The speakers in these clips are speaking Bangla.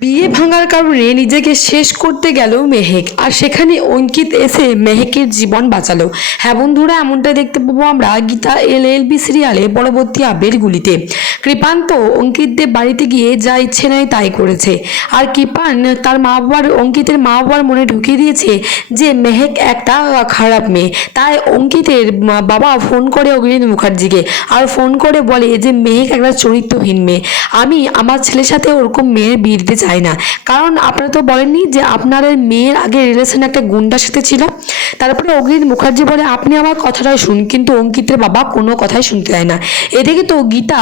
বিয়ে ভাঙার কারণে নিজেকে শেষ করতে গেল মেহেক, আর সেখানে অঙ্কিত এসে মেহেকের জীবন বাঁচালো। হ্যাঁ বন্ধুরা, এমনটাই দেখতে পাবো আমরা গীতা এল এল বি সিরিয়ালে পরবর্তী আপডেটগুলিতে। কৃপান্ত অঙ্কিতদের বাড়িতে গিয়ে যা ইচ্ছে নয় তাই করেছে। আর কৃপান তার মা বাবার, অঙ্কিতের মা বাবার মনে ঢুকিয়ে দিয়েছে যে মেহেক একটা খারাপ মেয়ে। তাই অঙ্কিতের বাবা ফোন করে অগ্নিত মুখার্জিকে আর ফোন করে বলে যে মেহেক একটা চরিত্রহীন মেয়ে। আমি আমার ছেলের সাথে ওরকম মেয়ের বিয়ে দিতে চাই না। কারণ আপনারা তো বলেননি যে আপনার মেয়ের আগে রিলেশন একটা গুন্ডার সাথে ছিল। তারপরে অগ্নিত মুখার্জি বলে, আপনি আমার কথাটাই শুন কিন্তু অঙ্কিতের বাবা কোনো কথাই শুনতে দেয় না। এদিকে তো গীতা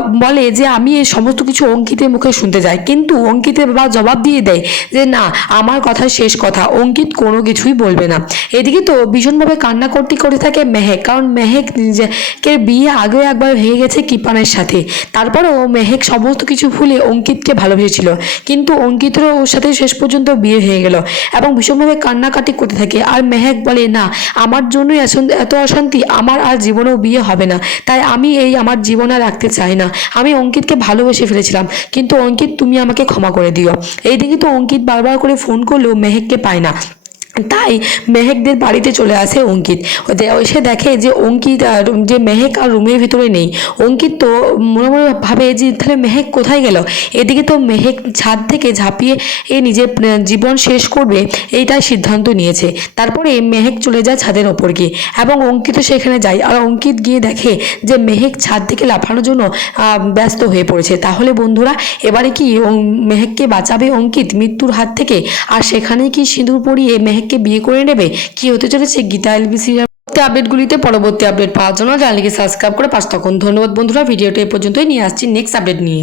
বলে যে আমি এই সমস্ত কিছু অঙ্কিতের মুখে শুনতে যাই। কিন্তু অঙ্কিতের বাবা জবাব দিয়ে দেয় যে, না, আমার কথা শেষ কথা। অঙ্কিত কোনো কিছুই বলবে না। এদিকে তো ভীষণভাবে কান্না করতে করে থাকে মেহেক। কারণ মেহেক নিজেকে বিয়ে আগেও একবার হয়ে গেছে কিপানের সাথে। তারপরেও মেহেক সমস্ত কিছু ভুলে অঙ্কিতকে ভালোবেসেছিল। কিন্তু অঙ্কিতেরও ওর সাথে শেষ পর্যন্ত বিয়ে হয়ে গেল এবং ভীষণভাবে কান্নাকাটি করতে থাকে। আর মেহেক বলে, না, আমার জন্যই এত অশান্তি। আমার আর জীবনেও বিয়ে হবে না। তাই আমি এই আমার জীবন আর রাখতে চাই না। আমি অঙ্কিতকে ভালোবেসে ফেলেছিলাম। কিন্তু অঙ্কিত তুমি আমাকে ক্ষমা করে দিও। এইদিকে তো অঙ্কিত বারবার করে ফোন করলেও মেহেককে পায় না। তাই মেহেকদের বাড়িতে চলে আসে অঙ্কিত। এসে দেখে যে অঙ্কিত আর যে মেহেক আর রুমের ভিতরে নেই। অঙ্কিত তো মনে মনে ভাবে যে, তাহলে মেহেক কোথায় গেল? এদিকে তো মেহেক ছাদ থেকে ঝাঁপিয়ে এ নিজের জীবন শেষ করবে এইটাই সিদ্ধান্ত নিয়েছে। তারপরে মেহেক চলে যায় ছাদের ওপর গিয়ে এবং অঙ্কিত সেখানে যায়। আর অঙ্কিত গিয়ে দেখে যে মেহেক ছাদ থেকে লাফানোর জন্য ব্যস্ত হয়ে পড়েছে। তাহলে বন্ধুরা, এবারে কি মেহেককে বাঁচাবে অঙ্কিত মৃত্যুর হাত থেকে? আর সেখানে কি সিঁদুর পরিয়ে মেহেককে বিয়ে করে নেবে। কি হতে চলেছে? গীতা এলবিসি আপডেটগুলিতে পরবর্তী আপডেট পাওয়ার জন্য চ্যানেলকে সাবস্ক্রাইব করে পাশ তখন ধন্যবাদ বন্ধুরা, ভিডিওটা এ পর্যন্তই। নিয়ে আসছি নেক্সট আপডেট নিয়ে।